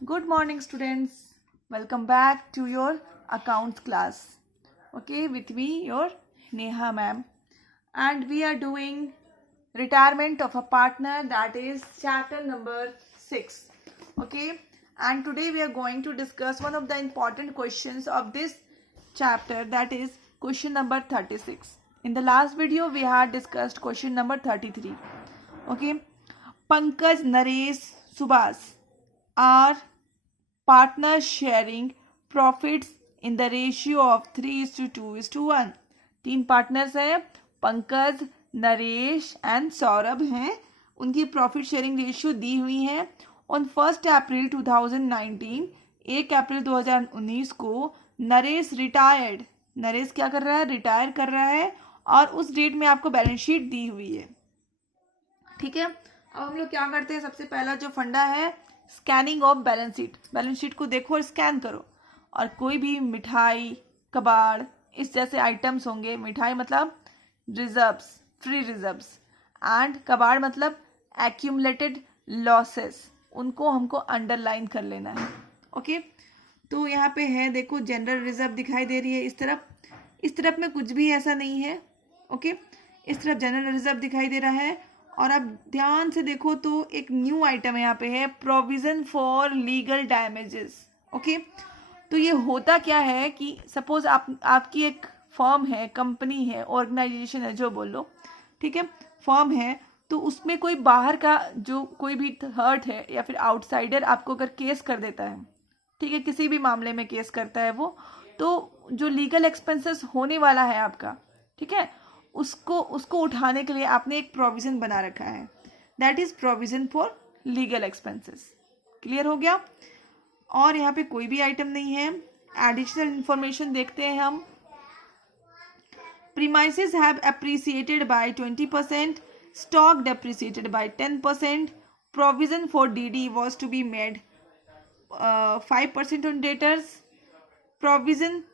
Good morning, students. Welcome back to your accounts class. Okay, with me, your Neha ma'am. And we are doing retirement of a partner, that is chapter number 6. Okay, and today we are going to discuss one of the important questions of this chapter, that is question number 36. In the last video, we had discussed question number 33. Okay, Pankaj, Naresh, Subhas are partners sharing profits in the ratio of 3:2:1. तीन partners हैं, Pankaj, Naresh and Saurabh हैं. उनकी profit sharing ratio दी हुई है. On 1 अप्रैल 2019, 1 अप्रैल 2019 को Naresh retired. Naresh क्या कर रहा है? रिटायर कर रहा है. और उस डेट में आपको बैलेंस शीट दी हुई है. ठीक है, अब हम लोग क्या करते हैं? सबसे पहला जो फंडा है, scanning of balance sheet. Balance sheet को देखो और स्कैन करो. और कोई भी मिठाई, कबाड़, इस जैसे आइटम्स होंगे. मिठाई मतलब रिजर्व्स, फ्री रिजर्व्स, एंड कबाड़ मतलब एक्यूमुलेटेड लॉसेस. उनको हमको अंडरलाइन कर लेना है. ओके, तो यहाँ पे है, देखो जनरल रिजर्व दिखाई दे रही है इस तरफ. इस तरफ में कुछ भी ऐसा नहीं है. ओके, इस तरफ जनरल रिजर्व दिखाई दे रहा है. और अब ध्यान से देखो तो एक न्यू आइटम यहाँ पे है, provision for legal damages. Okay, तो ये होता क्या है कि सपोज आपकी एक फर्म है, कंपनी है, ऑर्गेनाइजेशन है, जो बोल लो. ठीक है, फर्म है, तो उसमें कोई बाहर का जो कोई भी थर्ड है या फिर आउटसाइडर आपको अगर केस कर देता है, ठीक है, किसी भी मामले में केस करता है वो, तो जो लीगल एक्सपेंसेस होने वाला है आपका, ठीक है, उसको उठाने के लिए आपने एक प्रोविजन बना रखा है. That is provision for legal expenses. Clear हो गया? और यहाँ पे कोई भी आइटम नहीं है. एडिशनल इंफॉर्मेशन देखते हैं हम. Premises have appreciated by 20%, stock depreciated by 10%. Provision for DD was to be made 5% on debtors. Provision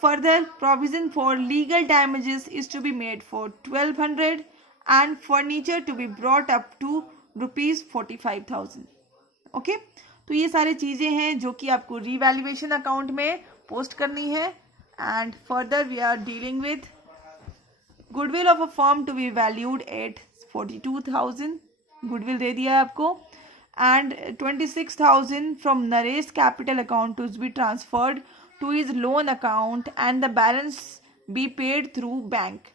further provision for legal damages is to be made for 1200, and furniture to be brought up to rupees 45,000. Okay, तो ये सारी चीज़ें हैं जो कि आपको revaluation account में post करनी है. And further we are dealing with goodwill of a firm to be valued at 42,000. Goodwill दे दिया आपको. And 26,000 from Naresh capital account to be transferred to his loan account and the balance be paid through bank.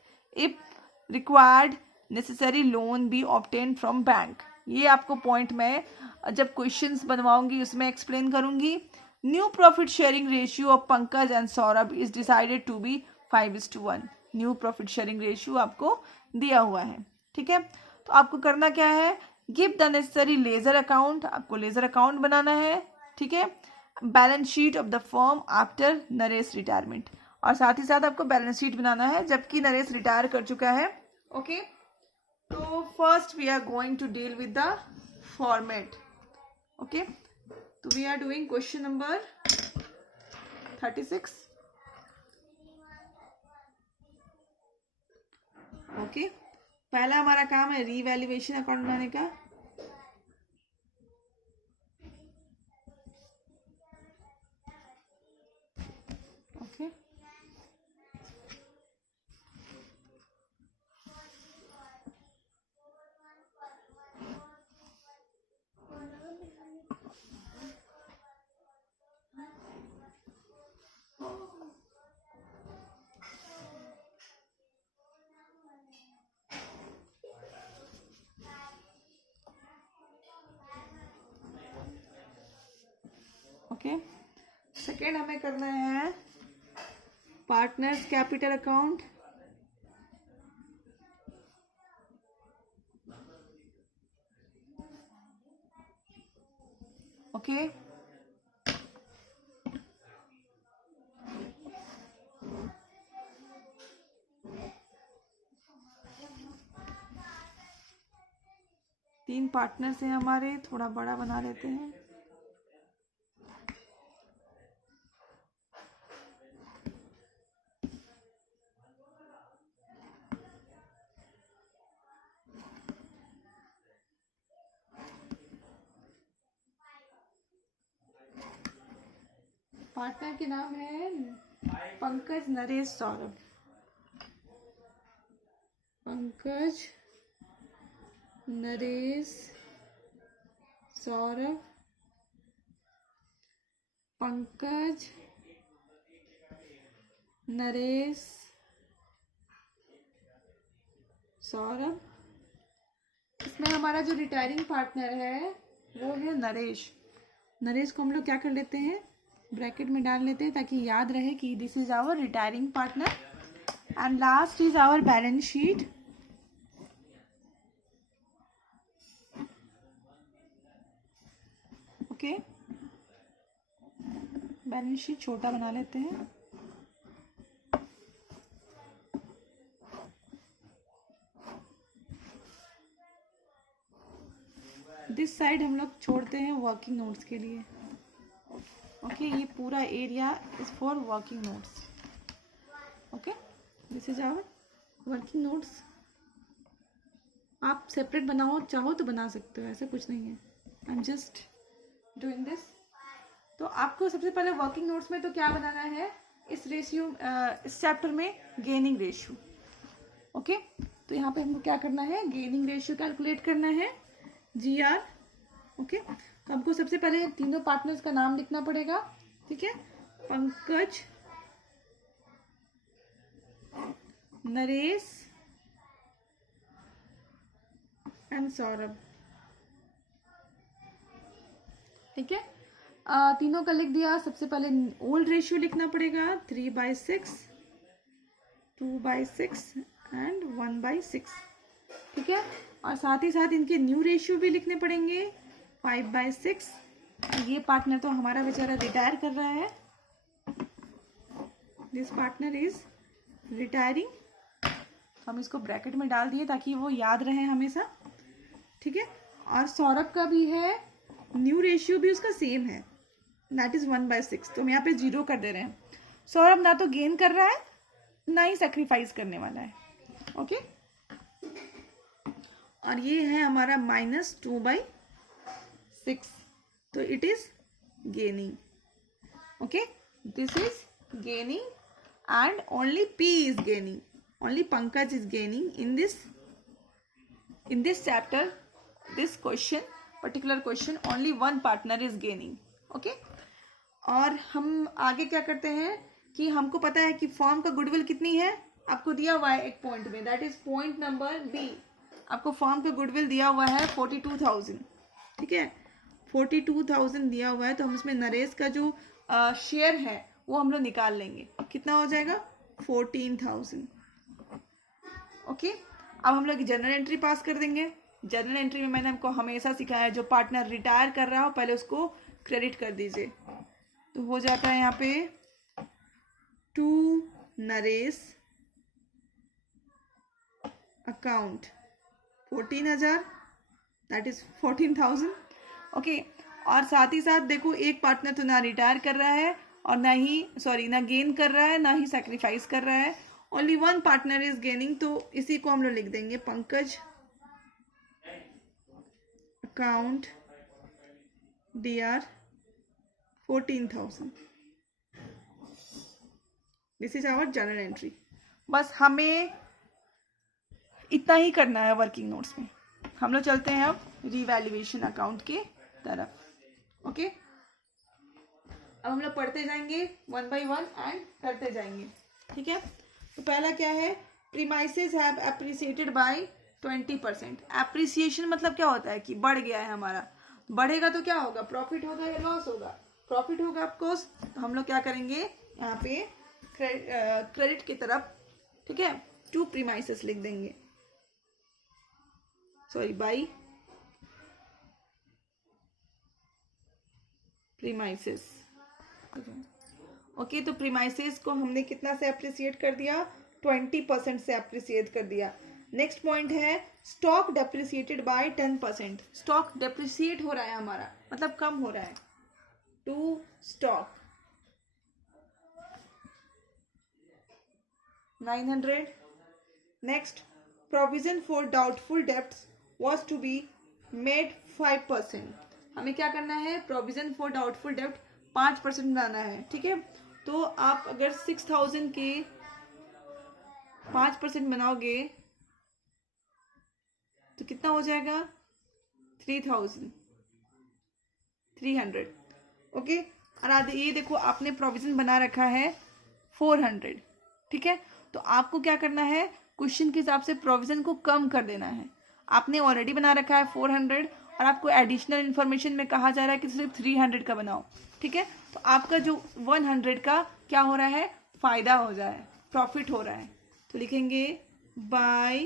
If required, necessary loan be obtained from bank. ये आपको point मैं जब questions बनवाऊंगी उसमें explain करूंगी. New profit sharing ratio of Pankaj and Saurabh is decided to be 5:1. New profit sharing ratio आपको दिया हुआ है. ठीक है, तो आपको करना क्या है? Give the necessary ledger account. आपको लेजर अकाउंट बनाना है. ठीक है, balance sheet of the firm after Naresh retirement. और साथ ही साथ आपको बैलेंस शीट बनाना है जबकि नरेश रिटायर कर चुका है. ओके, तो first we are going to deal with the format. Okay, तो we are doing question number 36. Okay, पहला हमारा काम है रीवैल्यूएशन अकाउंट बनाने का. ओके, ओके, सेकेंड हमें करना है पार्टनर्स कैपिटल अकाउंट. ओके, तीन पार्टनर्स हैं हमारे, थोड़ा बड़ा बना लेते हैं. पार्टनर के नाम है पंकज, नरेश, सौरभ। पंकज, नरेश, सौरभ। पंकज, नरेश, सौरभ। इसमें हमारा जो रिटायरिंग पार्टनर है वो है नरेश। नरेश को हम लोग क्या कर लेते हैं, ब्रैकेट में डाल लेते हैं ताकि याद रहे कि this is our retiring partner. And last is our balance sheet. Okay, balance sheet छोटा बना लेते हैं। दिस साइड हम लोग छोड़ते हैं वर्किंग नोट्स के लिए। ओके, ये पूरा area is for working notes. Okay, this is our working notes. आप सेपरेट बनाओ चाहो तो बना सकते हो, ऐसा कुछ नहीं है। I am just doing this. तो आपको सबसे पहले वर्किंग नोट्स में तो क्या बनाना है, इस रेशियो, इस चैप्टर में गेनिंग रेशियो। ओके, तो यहाँ पे हमको क्या करना है, गेनिंग रेशियो कैलकुलेट करना है, GR। ओके, तो हमको सबसे पहले तीनों पार्टनर्स का नाम लिखना पड़ेगा। ठीक है, पंकज, नरेश एंड सौरभ। ठीक है, तीनों का लिख दिया। सबसे पहले ओल्ड रेशियो लिखना पड़ेगा, 3/6, 2/6 एंड 1/6। ठीक है, और साथ ही साथ इनके न्यू रेशियो भी लिखने पड़ेंगे, 5/6। ये पार्टनर तो हमारा बेचारा रिटायर कर रहा है, दिस पार्टनर इज रिटायरिंग। हम इसको ब्रैकेट में डाल दिए ताकि वो याद रहे हमेशा। ठीक है, और सौरभ का भी है, न्यू रेशियो भी उसका सेम है, दैट इज 1/6। तो हम यहाँ पे 0 कर दे रहे हैं। सौरभ ना तो गेन कर रहा है ना ही सेक्रीफाइस करने वाला है। ओके, और ये है हमारा -2/6, तो it is gaining. Okay, this is gaining and only P is gaining, only Pankaj is gaining in this chapter, this question, particular question, only one partner is gaining. Okay, और हम आगे क्या करते हैं कि हमको पता है कि फॉर्म का गुडविल कितनी है, आपको दिया हुआ है एक पॉइंट में, that is point number B। आपको फॉर्म का गुडविल दिया हुआ है 42,000। ठीक है, 42,000 दिया हुआ है, तो हम इसमें नरेश का जो शेयर है वो हम लोग निकाल लेंगे। कितना हो जाएगा, 14,000। ओके, अब हम लोग जर्नल एंट्री पास कर देंगे। जर्नल एंट्री में मैंने आपको हमेशा सिखाया है, जो पार्टनर रिटायर कर रहा हो पहले उसको क्रेडिट कर दीजिए। तो हो जाता है यहाँ पे 2 Naresh account 14,000, that is 14,000। Okay, और साथ ही साथ देखो एक पार्टनर तो ना रिटायर कर रहा है और ना गेन कर रहा है, ना ही सैक्रिफाइस कर रहा है, only one partner is gaining. तो इसी को हम लोग लिख देंगे, Pankaj account DR 14,000। This is our journal entry. बस हमें इतना ही करना है वर्किंग नोट्स में। हम लोग चलते हैं अब रिवैल्यूएशन अकाउंट के तरफ। ओके, अब हम लोग पढ़ते जाएंगे 1 by 1 एंड करते जाएंगे। ठीक है, तो पहला क्या है, premises have appreciated by 20%। Appreciation मतलब क्या होता है कि बढ़ गया है हमारा। बढ़ेगा तो क्या होगा, प्रॉफिट होगा या लॉस होगा, प्रॉफिट होगा ऑफकोर्स। तो हम लोग क्या करेंगे, यहाँ पे क्रेडिट की तरफ, ठीक है, 2 प्रीमाइसेस लिख देंगे, सॉरी बाई प्रीमाइसेस। ओके, तो प्रीमाइसेस को हमने कितना से अप्रिसिएट कर दिया, 20% से अप्रिसिएट कर दिया। नेक्स्ट पॉइंट है stock depreciated by 10%। Stock depreciate हो रहा है हमारा, मतलब कम हो रहा है, to stock 900। Next, provision for doubtful debts was to be made 5%। हमें क्या करना है, प्रोविजन फॉर डाउटफुल डेब्ट 5% बनाना है, ठीक है। तो आप अगर 6,000 के 5% बनाओगे तो कितना हो जाएगा? 3,300। ओके, और आधे ये देखो आपने प्रोविजन बना रखा है 400, ठीक है। तो आपको क्या करना है, क्वेश्चन के हिसाब से प्रोविजन को कम कर देना है। आपने ऑलरेडी बना रखा है 400 और आपको एडिशनल इन्फॉर्मेशन में कहा जा रहा है कि सिर्फ 300 का बनाओ, ठीक है। तो आपका जो 100 का क्या हो रहा है, फायदा हो रहा है, प्रॉफिट हो रहा है। तो लिखेंगे by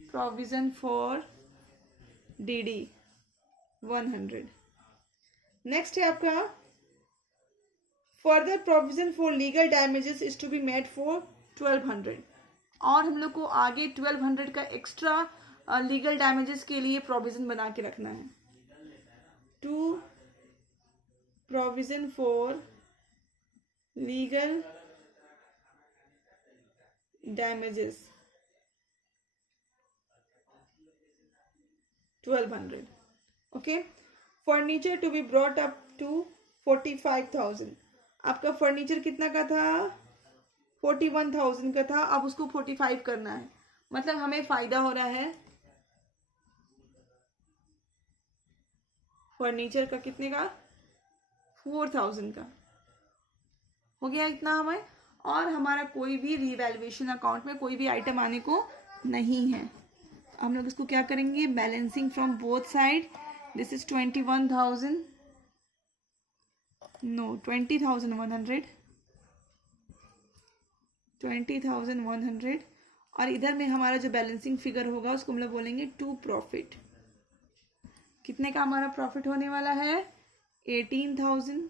provision for DD 100। Next है आपका further provision for legal damages is to be made for 1200। और हम लोग को आगे 1200 का एक्स्ट्रा लीगल डैमेजेस के लिए प्रोविजन बना के रखना है। To provision for legal damages 1200। Okay, furniture to be brought up to 45,000। आपका फर्नीचर कितना का था, 41,000 का था, अब उसको 45 करना है। मतलब हमें फायदा हो रहा है फर्नीचर का, कितने का, 4,000 का हो गया इतना हमें। और हमारा कोई भी रीवैल्यूएशन अकाउंट में कोई भी आइटम आने को नहीं है। हम लोग इसको क्या करेंगे, balancing from both side. This is 21,000, no 20,100, 20,100। और इधर में हमारा जो बैलेंसिंग फिगर होगा उसको हम लोग बोलेंगे टू प्रॉफिट। कितने का हमारा प्रॉफिट होने वाला है, 18,000,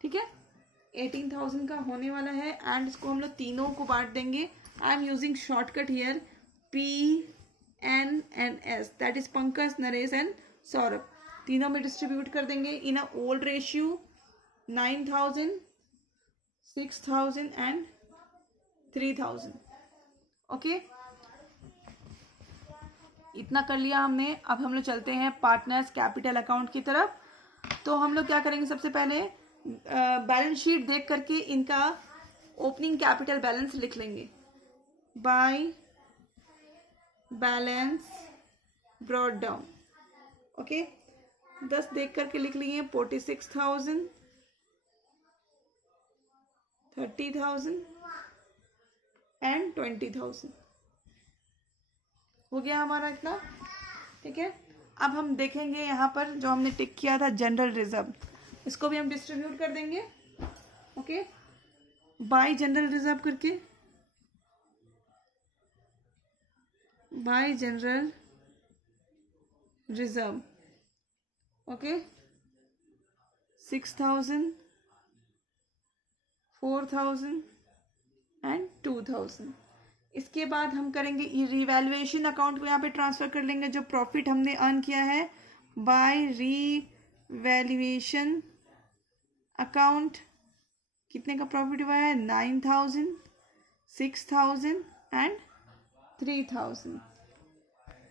ठीक है, 18,000 का होने वाला है। एंड इसको हम लोग तीनों को बांट देंगे। I am using shortcut here, PNNS, that is Pankaj, Naresh and Saurabh. तीनों में डिस्ट्रीब्यूट कर देंगे in a old ratio 9,000, 6,000 and 3,000। Okay, इतना कर लिया हमने। अब हम लोग चलते हैं पार्टनर्स कैपिटल अकाउंट की तरफ। तो हम लोग क्या करेंगे, सबसे पहले बैलेंस शीट देख करके इनका ओपनिंग कैपिटल बैलेंस लिख लेंगे। By balance brought down, okay, 10 देख करके लिख लिए 46,000, 30,000 एंड 20,000 हो गया हमारा इतना, ठीक है। अब हम देखेंगे यहाँ पर जो हमने टिक किया था जनरल रिजर्व, इसको भी हम डिस्ट्रीब्यूट कर देंगे। ओके, बाय जनरल रिजर्व करके, bye general reserve, okay, 6,000, 4,000 and 2,000। इसके बाद हम करेंगे रिवैल्यूएशन अकाउंट को यहाँ पे ट्रांसफर कर लेंगे। जो प्रॉफिट हमने अर्न किया है बाय रिवैल्यूएशन अकाउंट, कितने का प्रॉफिट हुआ है, 9,000, 6,000 एंड 3,000,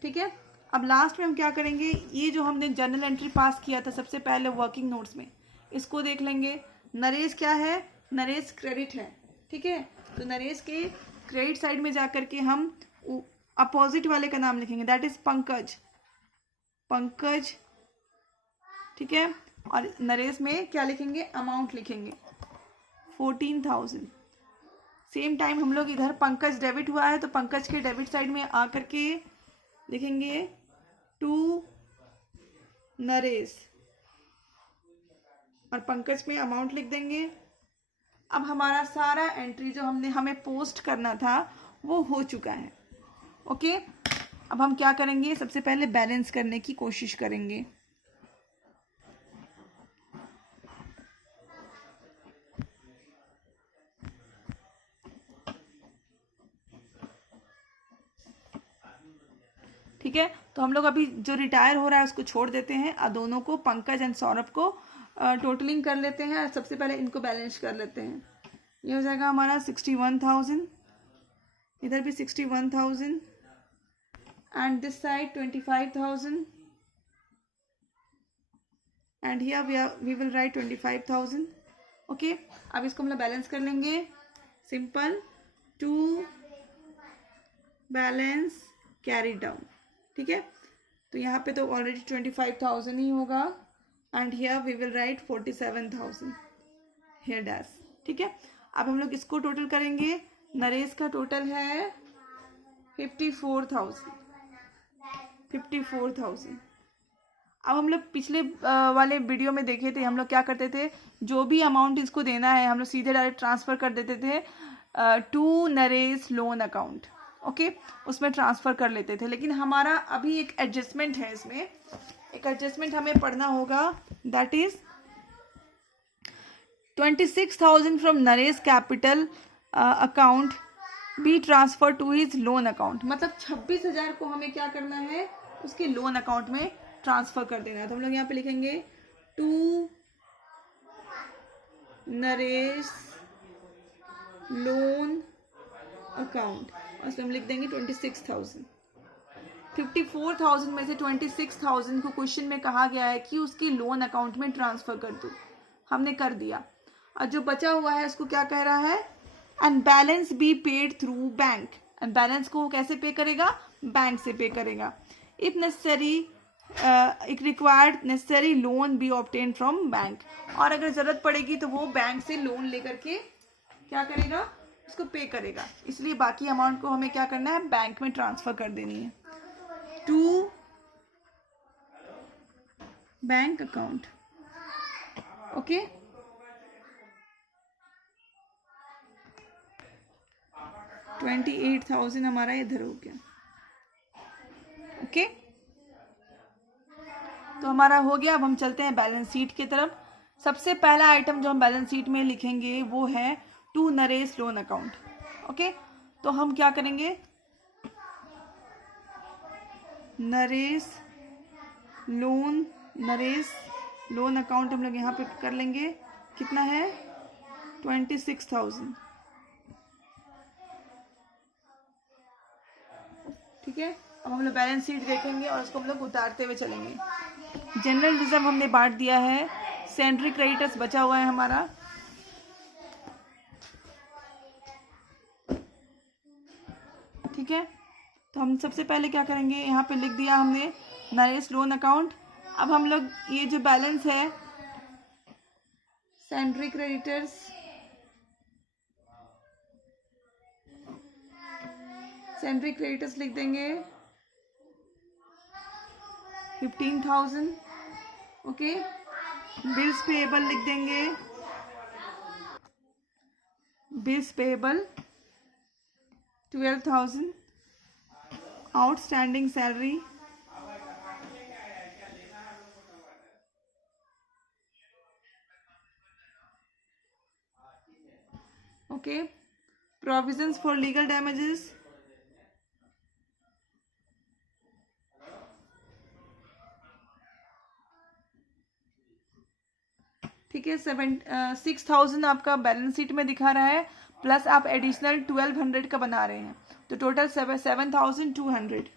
ठीक है। अब लास्ट में हम क्या करेंगे, ये जो हमने जर्नल एंट्री पास किया था सबसे पहले वर्किंग नोट्स में, इसको देख लेंगे। नरेश क्या है, नरेश क्रेडिट है, ठीक है। तो नरेश के क्रेडिट साइड में जाकर के हम अपोजिट वाले का नाम लिखेंगे, दैट इज पंकज, पंकज, ठीक है। और नरेश में क्या लिखेंगे, अमाउंट लिखेंगे 14,000। सेम टाइम हम लोग इधर पंकज डेबिट हुआ है तो पंकज के डेबिट साइड में आकर के लिखेंगे टू नरेश और पंकज में अमाउंट लिख देंगे। अब हमारा सारा एंट्री जो हमें पोस्ट करना था वो हो चुका है। ओके, अब हम क्या करेंगे, सबसे पहले बैलेंस करने की कोशिश करेंगे। ठीक है, तो हम लोग अभी जो रिटायर हो रहा है उसको छोड़ देते हैं और दोनों को, पंकज एंड सौरभ को टोटलिंग कर लेते हैं। सबसे पहले इनको बैलेंस कर लेते हैं। ये हो जाएगा हमारा 61,000, इधर भी 61,000 and this side 25,000 and here we will write 25,000. Okay, अब इसको हम लोग बैलेंस कर लेंगे. Simple, to balance carry down. ठीक है, तो यहाँ पे तो ऑलरेडी 25,000 ही होगा. And here we will write 47,000 here dash. ठीक है, अब हम लोग इसको टोटल करेंगे. नरेश का टोटल है 54,000. अब हम लोग पिछले वाले वीडियो में देखे थे, हम लोग क्या करते थे, जो भी अमाउंट इसको देना है हम लोग सीधे डायरेक्ट ट्रांसफ़र कर देते थे to Naresh loan account. Okay, उसमें ट्रांसफ़र कर लेते थे. लेकिन हमारा अभी एक एडजस्टमेंट है, इसमें एक एडजस्टमेंट हमें पढ़ना होगा. That is 26,000 from Naresh capital account be transfer to his loan account. मतलब 26,000 को हमें क्या करना है, उसके लोन अकाउंट में ट्रांसफ़र कर देना है. तो हम लोग यहाँ पे लिखेंगे टू नरेश लोन अकाउंट और उसमें हम लिख देंगे 26,000. 54,000 में से 26,000 को क्वेश्चन में कहा गया है कि उसकी लोन अकाउंट में ट्रांसफ़र कर दो. हमने कर दिया. और जो बचा हुआ है उसको क्या कह रहा है, and balance be paid through bank. And balance को कैसे पे करेगा, बैंक से पे करेगा. इफ नेसेसरी एक required necessary loan B obtain from bank. और अगर ज़रूरत पड़ेगी तो वो बैंक से लोन लेकर के क्या करेगा, उसको पे करेगा. इसलिए बाकी अमाउंट को हमें क्या करना है, बैंक में ट्रांसफ़र कर देनी है टू बैंक अकाउंट. ओके, 28,000 हमारा इधर हो गया. ओके, तो हमारा हो गया. अब हम चलते हैं बैलेंस शीट की तरफ. सबसे पहला आइटम जो हम बैलेंस शीट में लिखेंगे वो है to Naresh loan account. Okay, तो हम क्या करेंगे, नरेश लोन अकाउंट हम लोग यहाँ पे कर लेंगे. कितना है, 26,000. ठीक है, अब हम लोग बैलेंस शीट देखेंगे और उसको हम लोग उतारते हुए चलेंगे. जनरल रिजर्व हमने बांट दिया है. सैलरी क्रेडिटर्स बचा हुआ है हमारा. ठीक है, तो हम सबसे पहले क्या करेंगे, यहाँ पे लिख दिया हमने नरेश लोन अकाउंट. अब हम लोग ये जो बैलेंस है सैलरी क्रेडिटर्स लिख देंगे 15,000. ओके, बिल्स पेएबल लिख देंगे, bills payable 12,000. Outstanding salary okay. Provisions for legal damages ठीक है. 6,000 आपका बैलेंस शीट में दिखा रहा है, प्लस आप एडिशनल 1,200 का बना रहे हैं, तो टोटल 7,200.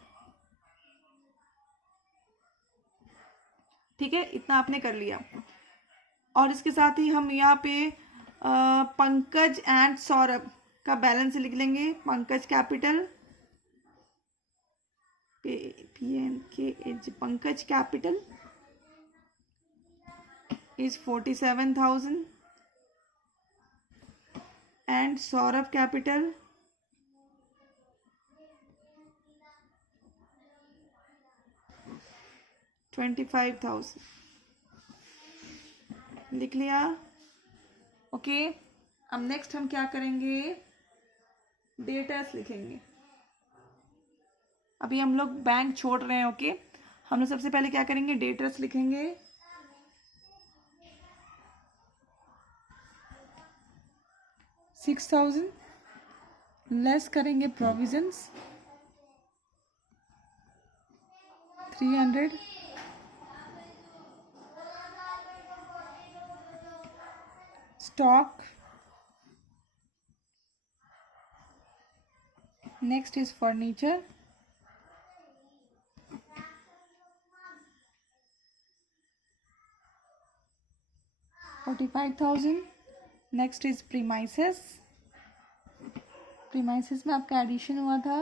ठीक है, इतना आपने कर लिया. और इसके साथ ही हम यहाँ पे पंकज एंड सौरभ का बैलेंस लिख लेंगे. Pankaj capital Pankaj capital is 47,000 and Saurabh capital $25,000. लिख लिया. ओके, अब नेक्स्ट हम क्या करेंगे, डेटर्स लिखेंगे. अभी हम लोग बैंक छोड़ रहे हैं. ओके, हम लोग सबसे पहले क्या करेंगे, डेटर्स लिखेंगे. 6,000 लेस करेंगे provisions 300. Stock, next is furniture. 45,000. Next is premises. Premises में आपका एडिशन हुआ था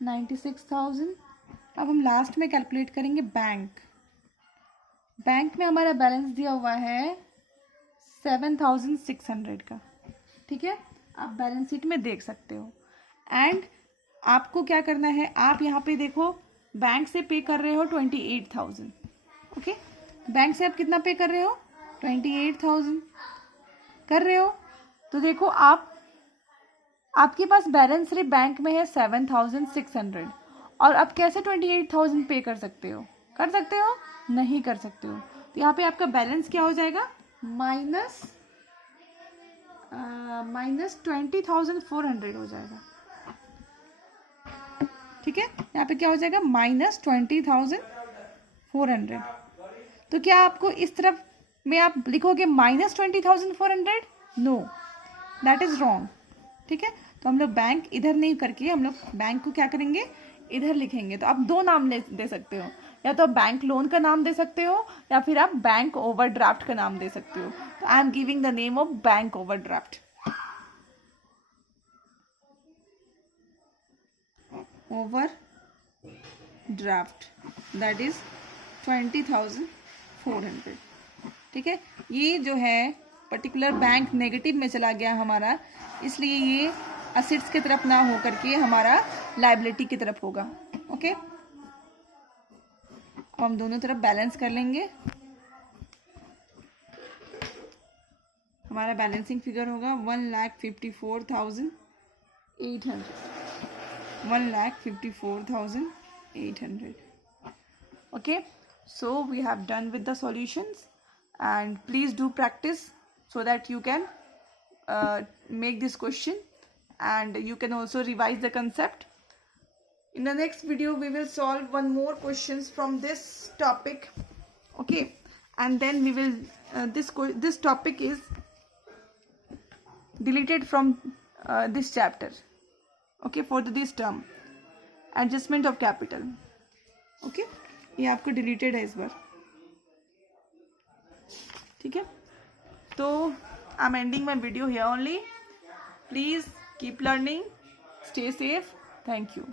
96,000. अब हम लास्ट में कैलकुलेट करेंगे बैंक. बैंक में हमारा बैलेंस दिया हुआ है 7,600 का. ठीक है, आप बैलेंस शीट में देख सकते हो. एंड आपको क्या करना है, आप यहाँ पे देखो बैंक से पे कर रहे हो 28,000. ओके, बैंक से आप कितना पे कर रहे हो, 28,000 कर रहे हो. तो देखो आपके पास बैलेंस सिर्फ बैंक में है 7,600. और आप कैसे 28,000 पे कर सकते हो, नहीं कर सकते हो. तो यहाँ पे आपका बैलेंस क्या हो जाएगा, माइनस 20,400 हो जाएगा. ठीक है, यहाँ पे क्या हो जाएगा, माइनस 20,400. तो क्या आपको इस तरफ में आप लिखोगे minus 20,400? No, that is wrong. ठीक है, तो हम लोग बैंक इधर नहीं करके हम लोग बैंक को क्या करेंगे, इधर लिखेंगे. तो आप दो नाम दे सकते हो, या तो बैंक लोन का नाम दे सकते हो या फिर आप बैंक ओवरड्राफ्ट का नाम दे सकते हो. तो I am giving the name of bank overdraft. Overdraft that is 20,400. ठीक है, ये जो है पर्टिकुलर बैंक नेगेटिव में चला गया हमारा, इसलिए ये असेट्स की तरफ ना हो करके हमारा लायबिलिटी की तरफ होगा. ओके, अब हम दोनों तरफ बैलेंस कर लेंगे. हमारा बैलेंसिंग फिगर होगा 1,54,800. 1,54,800. Okay, so we have done with the solutions, and please do practice so that you can make this question, and you can also revise the concept. In the next video we will solve one more questions from this topic. Okay, and then we will this topic is deleted from this chapter. Okay, for this term adjustment of capital. Okay, ये आपको deleted है इस बार. ठीक है, तो I am ending my video here only. Please keep learning, stay safe. Thank you.